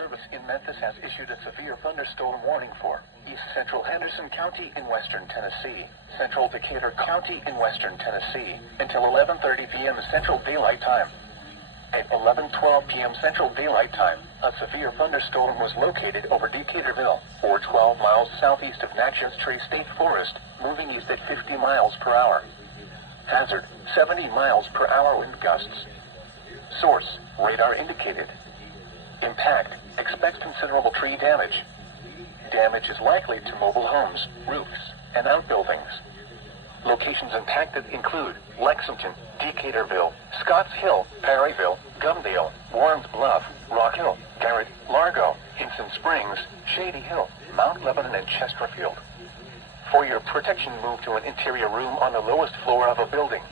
Service in Memphis has issued a severe thunderstorm warning for East Central Henderson County in western Tennessee, Central Decatur County in western Tennessee, until 11:30 p.m. Central Daylight Time. At 11:12 p.m. Central Daylight Time, a severe thunderstorm was located over Decaturville, or 12 miles southeast of Natchez Trace State Forest, moving east at 50 miles per hour. Hazard, 70 miles per hour wind gusts. Source, radar indicated. Impact, expect considerable tree damage. Damage is likely to mobile homes, roofs, and outbuildings. Locations impacted include Lexington, Decaturville, Scotts Hill, Perryville, Gumdale, Warren's Bluff, Rock Hill, Garrett, Largo, Hinson Springs, Shady Hill, Mount Lebanon, and Chesterfield. For your protection, move to an interior room on the lowest floor of a building.